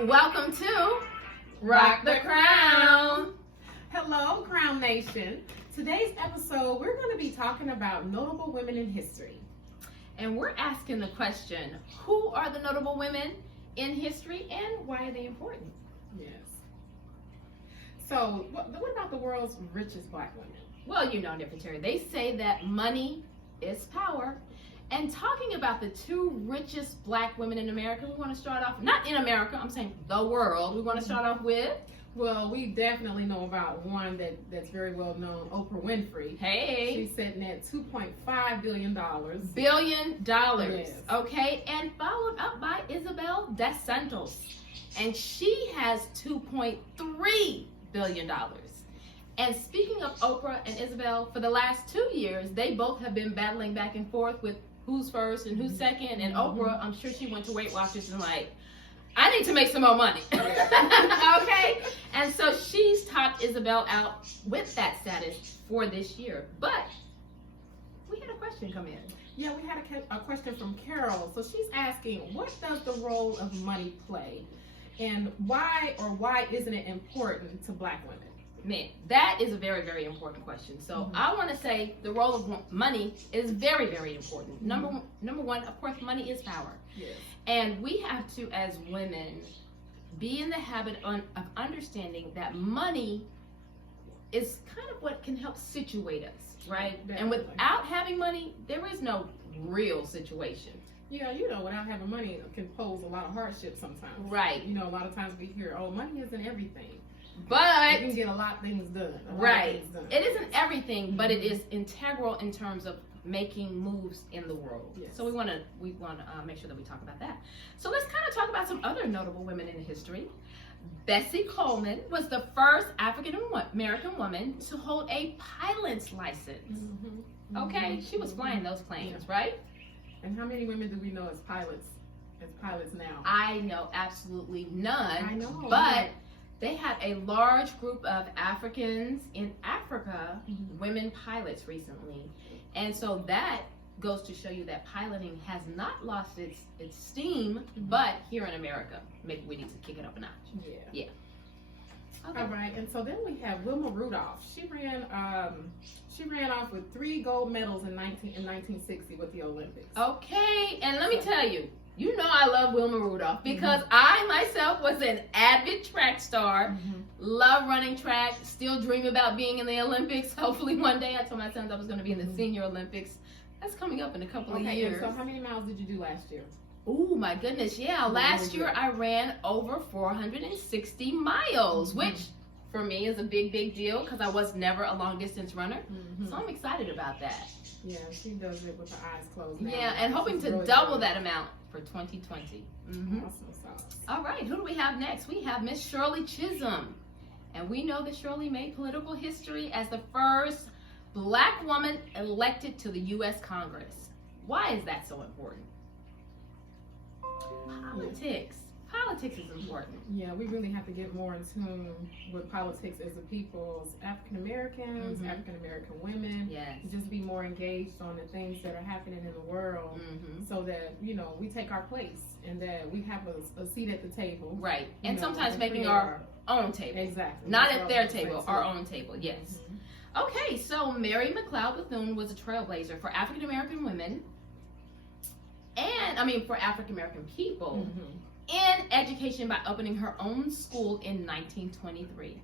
Welcome to Rock the Crown. Hello, Crown Nation. Today's episode, we're going to be talking about notable women in history. And we're asking the question, who are the notable women in history and why are they important? Yes. So, what about the world's richest black women? Well, you know, Terry, they say that money is power. And talking about the two richest black women in America, we want to start off, not in America, I'm saying the world. We want to start off with... Well, we definitely know about one that's very well known, Oprah Winfrey. Hey. She's sitting at $2.5 billion. Billion dollars. Yes. Okay, and followed up by Isabel dos Santos. And she has $2.3 billion. And speaking of Oprah and Isabel, for the last 2 years, they both have been battling back and forth with who's first and who's second. And Oprah, I'm sure she went to Weight Watchers and like, I need to make some more money. Okay? And so she's topped Isabel out with that status for this year. But we had a question come in. Yeah, we had a question from Carol. So she's asking, what does the role of money play? And why isn't it important to black women? Man, that is a very, very important question. So I want to say the role of money is very, very important. Number one, of course, money is power. Yes. And we have to, as women, be in the habit of understanding that money is kind of what can help situate us, right? Definitely. And without having money, there is no real situation. Yeah, you know, without having money, it can pose a lot of hardship sometimes. Right. You know, a lot of times we hear, oh, money isn't everything. But you can get a lot of things done. Right. It isn't everything, but it is integral in terms of making moves in the world. Yes. So we want to make sure that we talk about that. So let's kind of talk about some other notable women in history. Bessie Coleman was the first African American woman to hold a pilot's license. Okay, she was flying those planes, right? And how many women do we know as pilots now? I know absolutely none. I know, but they had a large group of Africans in Africa, women pilots recently. And so that goes to show you that piloting has not lost its steam, but here in America, maybe we need to kick it up a notch. Yeah. Okay. All right, and so then we have Wilma Rudolph. She ran off with 3 gold medals in 1960 with the Olympics. Okay, and let me tell you, you know I love Wilma Rudolph because I myself was an avid track star, love running track, still dream about being in the Olympics. Hopefully one day. I told my sons I was going to be in the Senior Olympics. That's coming up in a couple of years. So how many miles did you do last year? Oh my goodness, yeah. Last year I ran over 460 miles, which for me is a big, big deal because I was never a long distance runner. So I'm excited about that. Yeah, she does it with her eyes closed now. Yeah, and hoping to really double that amount for 2020. Awesome sauce. All right, who do we have next? We have Miss Shirley Chisholm. And we know that Shirley made political history as the first black woman elected to the U.S. Congress. Why is that so important? Politics. Politics is important. Yeah, we really have to get more in tune with politics as a people, as African Americans, African American women. Yes. Just be more engaged on the things that are happening in the world, so that we take our place and that we have a seat at the table. Right, and sometimes making our own table. Exactly. Not at their table, our own table. Yes. Okay, so Mary McLeod Bethune was a trailblazer for African American women, and for African American people. In education by opening her own school in 1923.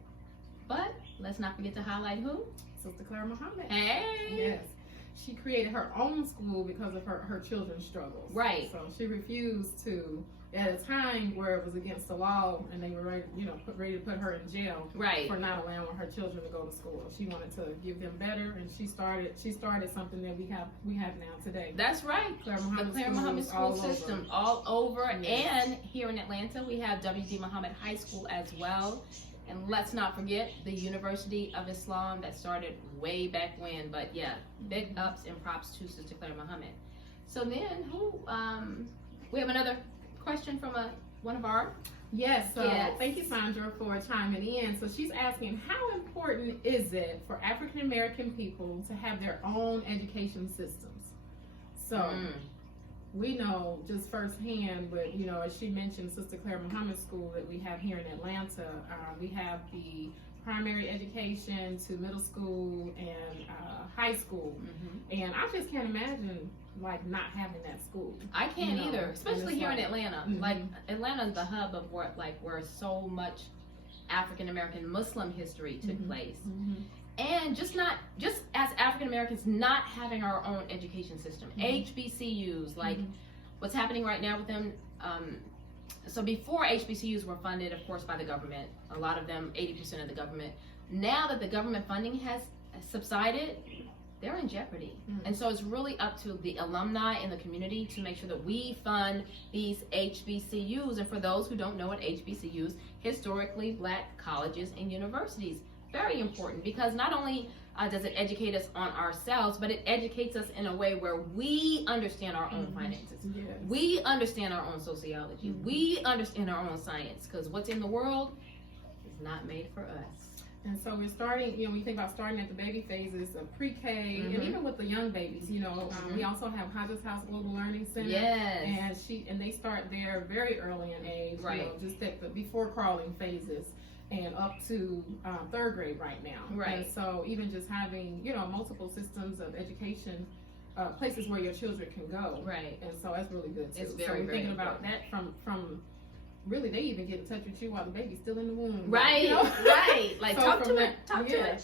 But let's not forget to highlight who? Sister Clara Muhammad. Hey! Yes. She created her own school because of her children's struggles. Right. So she refused to, at a time where it was against the law and they were ready to put her in jail for not allowing her children to go to school. She wanted to give them better, and she started something that we have now today. That's right. Clara Muhammad school system all over. Yes. And here in Atlanta we have W.D. Muhammad High School as well. And let's not forget the University of Islam that started way back when. But yeah, big ups and props to Sister Clara Muhammad. So then we have another question from one of our Yes, so thank you, Sandra, for chiming in. So she's asking, how important is it for African American people to have their own education systems? So we know just firsthand, but you know, as she mentioned, Sister Claire Muhammad School that we have here in Atlanta, we have the primary education to middle school and high school, and I just can't imagine like not having that school. I can't either, especially here in Atlanta. Like Atlanta is the hub of where so much African American Muslim history took place. And just as African Americans not having our own education system, HBCUs, like what's happening right now with them. So before HBCUs were funded, of course, by the government, a lot of them, 80% of the government. Now that the government funding has subsided, they're in jeopardy. And so it's really up to the alumni in the community to make sure that we fund these HBCUs. And for those who don't know what HBCUs, historically black colleges and universities, very important, because not only does it educate us on ourselves, but it educates us in a way where we understand our own finances. We understand our own sociology. We understand our own science, because what's in the world is not made for us. And so we're starting, you know, when you think about starting at the baby phases of pre-K, and even with the young babies, you know, we also have Hodges House Global Learning Center. And they start there very early in age, you know, just at the before crawling phases and up to third grade right now. And so even just having, you know, multiple systems of education, places where your children can go. And so that's really good too. It's very, so we're very thinking important. about that from really, they even get in touch with you while the baby's still in the womb. You know? Like so talk to it.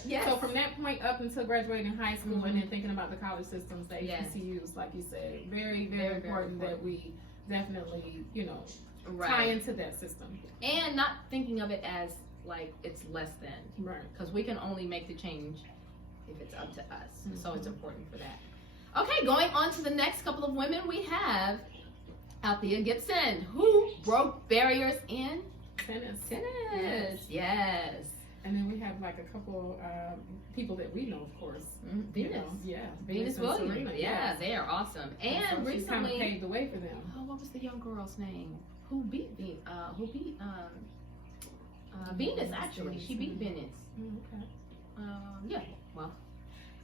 Yes. So from that point up until graduating high school and then thinking about the college systems, the HBCUs, like you said, very, very important that we definitely, you know, tie into that system. And not thinking of it as like it's less than. Because we can only make the change if it's up to us. So it's important for that. Okay, going on to the next couple of women, we have Althea Gibson, who broke barriers in tennis. Yes. And then we have like a couple people that we know, of course. Venus. You know, Venus Williams. Serena, they are awesome. And so recently, kind of paved the way for them. Oh, what was the young girl's name? Who beat Venus? Actually, she beat Venus.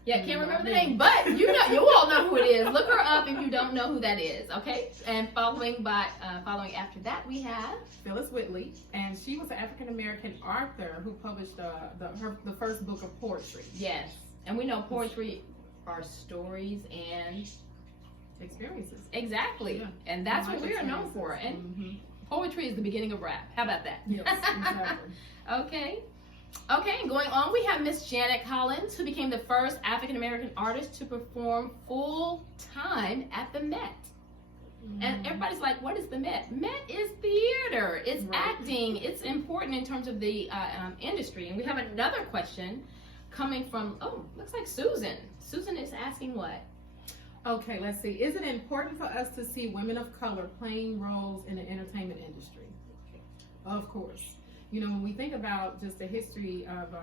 Can't remember the name, but you all know who it is. Look her up if you don't know who that is, okay? And following after that, we have Phyllis Whitley, and she was an African American author who published the first book of poetry. Yes, and we know poetry are stories and experiences. Exactly, and that's what we are known for. And poetry is the beginning of rap. How about that? Yes, exactly. Okay, and going on, we have Miss Janet Collins, who became the first African American artist to perform full time at the Met. And everybody's like, what is the Met? Met is theater, it's acting, it's important in terms of the industry. And we have another question coming from, looks like Susan. Susan is asking what? Okay, let's see. Is it important for us to see women of color playing roles in the entertainment industry? Of course. You know, when we think about just the history of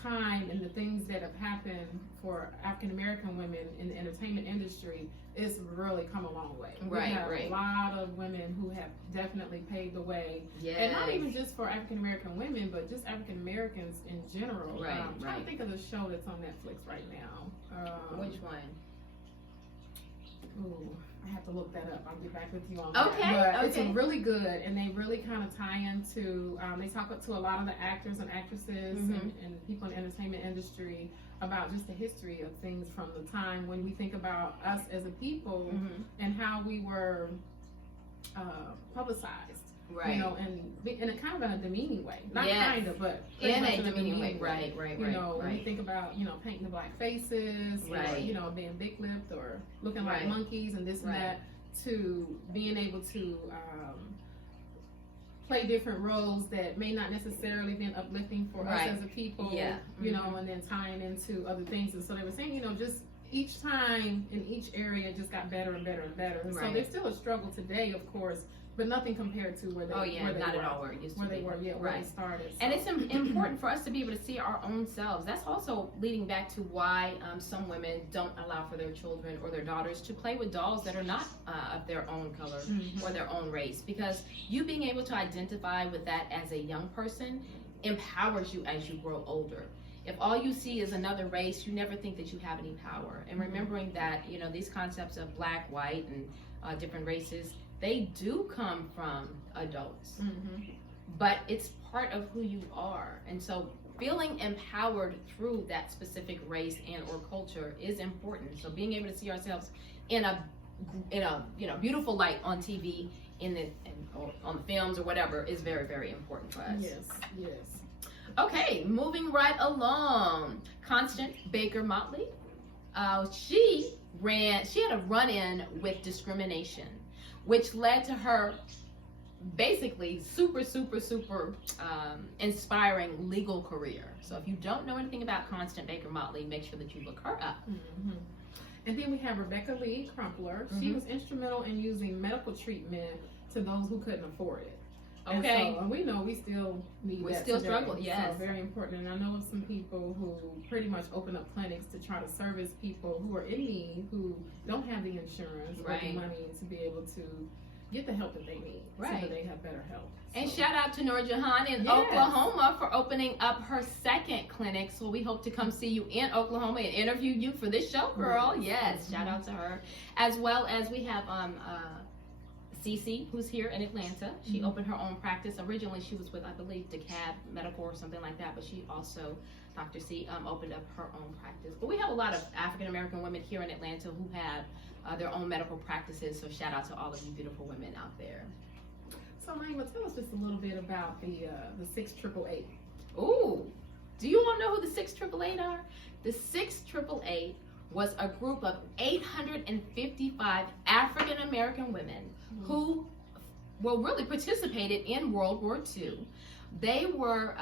time and the things that have happened for African American women in the entertainment industry, it's really come a long way. We have a lot of women who have definitely paved the way, and not even just for African American women, but just African Americans in general. I'm trying to think of the show that's on Netflix right now. Which one? Ooh, I have to look that up. I'll get back with you on that. But it's really good, and they really kind of tie into, they talk to a lot of the actors and actresses and people in the entertainment industry about just the history of things from the time when we think about us as a people and how we were publicized. You know, and in a kind of a demeaning way. Not kind of, but in a demeaning way. You know, when you think about, you know, painting the black faces, or, you know, being big-lipped or looking like monkeys and this and that, to being able to play different roles that may not necessarily been uplifting for us as a people, you know, and then tying into other things. And so they were saying, you know, just each time in each area just got better and better and better. And so there's still a struggle today, of course, but nothing compared to where they where they not were. At all where it used to be. Where they started. So. And it's important for us to be able to see our own selves. That's also leading back to why some women don't allow for their children or their daughters to play with dolls that are not of their own color or their own race. Because you being able to identify with that as a young person empowers you as you grow older. if all you see is another race, you never think that you have any power. And remembering that, you know, these concepts of black, white, and different races, they do come from adults. But it's part of who you are. And so feeling empowered through that specific race and or culture is important. So being able to see ourselves in a you know, beautiful light on TV, or on the films or whatever, is very, very important for us. Yes. Okay, moving right along. Constance Baker Motley. She had a run-in with discrimination, which led to her basically super inspiring legal career. So if you don't know anything about Constance Baker Motley, make sure that you look her up. And then we have Rebecca Lee Crumpler. She was instrumental in using medical treatment to those who couldn't afford it. Okay. And we know we still need that still today. struggle, yes. So very important. And I know of some people who pretty much open up clinics to try to service people who are in need, who don't have the insurance or the money to be able to get the help that they need, so that they have better health. And shout out to Noor Jahan in Oklahoma for opening up her second clinic. So we hope to come see you in Oklahoma and interview you for this show, girl. Yes, shout out to her. As well as we have Cece, who's here in Atlanta. She opened her own practice. Originally, she was with, I believe, DeKalb Medical or something like that, but she also, Dr. C, opened up her own practice. But we have a lot of African-American women here in Atlanta who have their own medical practices, so shout out to all of you beautiful women out there. So, Naima, tell us just a little bit about the 6888. Ooh, do you all know who the 6888 are? The 6888 was a group of 855 African-American women who really participated in World War II. They were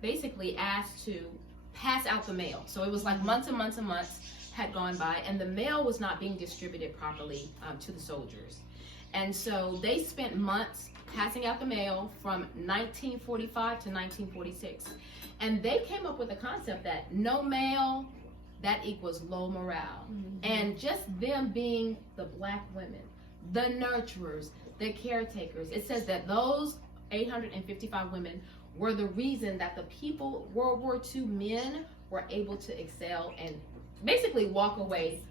basically asked to pass out the mail. So it was like months and months and months had gone by, and the mail was not being distributed properly to the soldiers. And so they spent months passing out the mail from 1945 to 1946. And they came up with a concept that no mail, that equals low morale. And just them being the black women, the nurturers, the caretakers, it says that those 855 women were the reason that the people, World War II men, were able to excel and basically walk away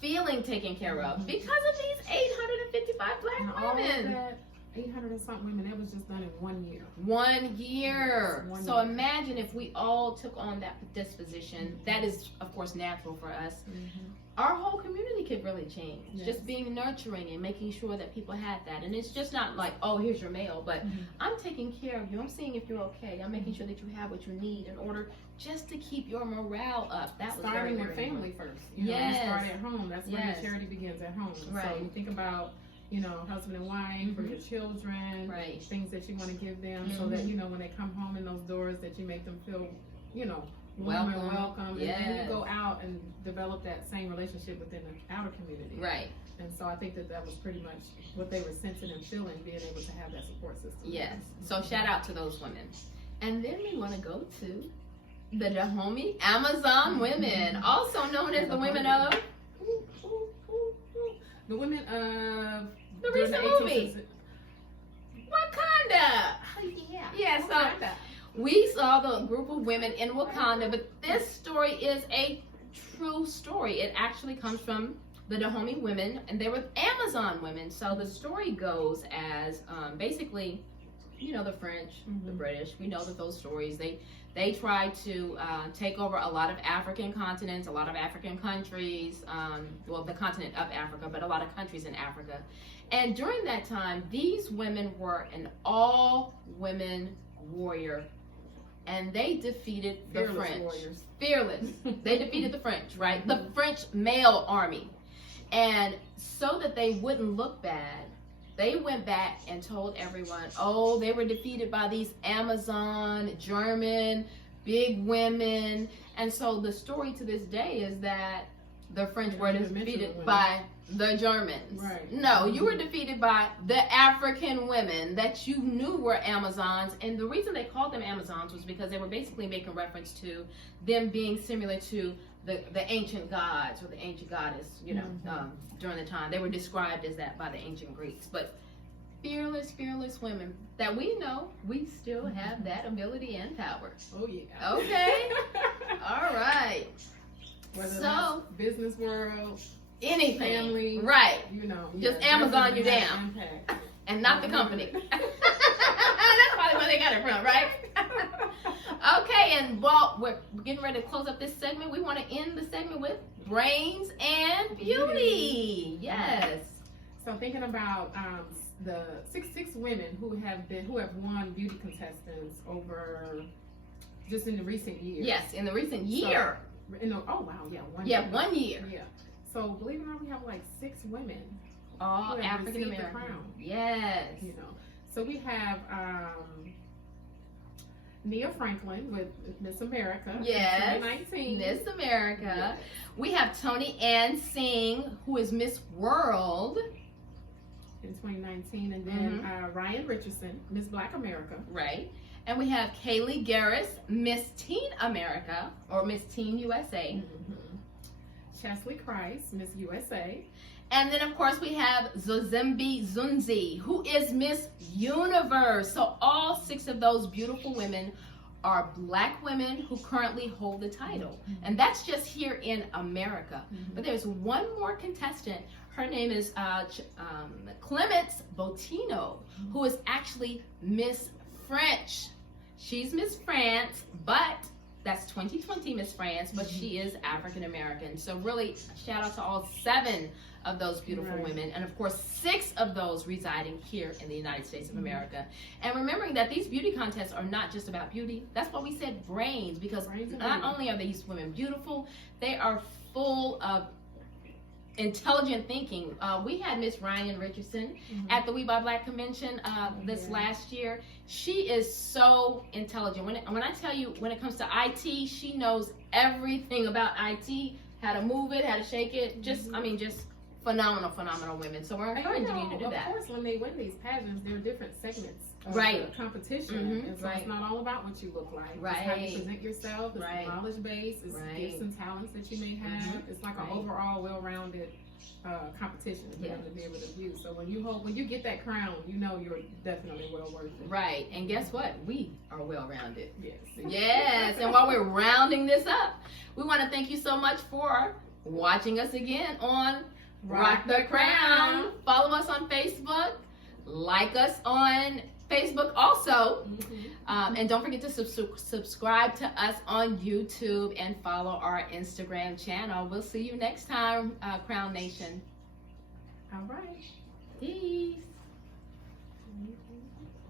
feeling taken care of because of these 855 black women. All that 800 and something women, that was just done in 1 year. 1 year. Yes, so imagine if we all took on that disposition. That is, of course, natural for us. Our whole community could really change. Just being nurturing and making sure that people had that. And it's just not like, oh, here's your mail, but I'm taking care of you. I'm seeing if you're okay. I'm making sure that you have what you need in order just to keep your morale up. That was starting with family first. You know, you start at home. That's when the charity begins at home. So you think about, you know, husband and wife or your children, things that you want to give them so that, you know, when they come home in those doors that you make them feel, you know, welcome. And then you go out and develop that same relationship within the outer community. And so I think that was pretty much what they were sensing and feeling, being able to have that support system. So shout out to those women. And then we want to go to the Dahomey Amazon women, also known as the women of the women of the recent movie Wakanda. So we saw the group of women in Wakanda, but this story is a true story. It actually comes from the Dahomey women, and they were Amazon women. So the story goes as basically, you know, the French, the British. We know that those stories, they tried to take over a lot of African continents, a lot of African countries, well, the continent of Africa, but a lot of countries in Africa. And during that time, these women were an all-women warrior, and they defeated the French. Warriors. Fearless. They defeated the French, right? The French male army. And so that they wouldn't look bad, they went back and told everyone, oh, they were defeated by these Amazon, German, big women. And so the story to this day is that the French were defeated by the Germans. No, you were defeated by the African women that you knew were Amazons. And the reason they called them Amazons was because they were basically making reference to them being similar to the ancient gods or the ancient goddess, you know, during the time. They were described as that by the ancient Greeks. But fearless fearless women that we know we still have that ability and power. Oh, yeah. Okay. All right. Whether that's business world, anything. Family. Right. You know. Just Amazon you down. And not the company. That's probably where they got it from, right? Okay, and well, we're getting ready to close up this segment. We want to end the segment with brains and beauty. Yes. So thinking about the six women who have won beauty contestants over just in the recent years. Yes, in the recent year. So, oh wow, yeah, 1 year. Yeah, 1 year. Yeah. So believe it or not, we have like 6 women. All African American. Yes. You know. So we have Nia Franklin with Miss America. Yes. 2019. Miss America. Yes. We have Toni Ann Singh, who is Miss World. In 2019. And then Ryan Richardson, Miss Black America. Right. And we have Kaylee Garris, Miss Teen America, or Miss Teen USA. Chesley Price, Miss USA. And then, of course, we have Zozimbi Zunzi, who is Miss Universe. So all 6 of those beautiful women are Black women who currently hold the title. And that's just here in America. But there's one more contestant. Her name is Clemence Botino, who is actually Miss French. She's Miss France, but that's 2020 Miss France, but she is African American. So really, shout out to all 7 of those beautiful women, and of course 6 of those residing here in the United States of America. And remembering that these beauty contests are not just about beauty. That's why we said brains, because not only are these women beautiful, they are full of intelligent thinking. We had Miss Ryan Richardson at the We Buy Black convention this last year. She is so intelligent. When I tell you, when it comes to IT, she knows everything about IT, how to move it, how to shake it. Just phenomenal women. So we're encouraging you to do that. Of course, when they win these pageants, there are different segments of the competition. And so it's not all about what you look like. It's how you present yourself. It's knowledge base. It's gifts and talents that you may have. It's like an overall well-rounded competition for them to be able to view. So when you get that crown, you know you're definitely well worth it. Right. And guess what? We are well-rounded. Yes. Yes. And while we're rounding this up, we want to thank you so much for watching us again on Rock the Crown. Follow us on Facebook. Like us on Facebook also. And don't forget to subscribe to us on YouTube and follow our Instagram channel. We'll see you next time, Crown Nation. All right. Peace.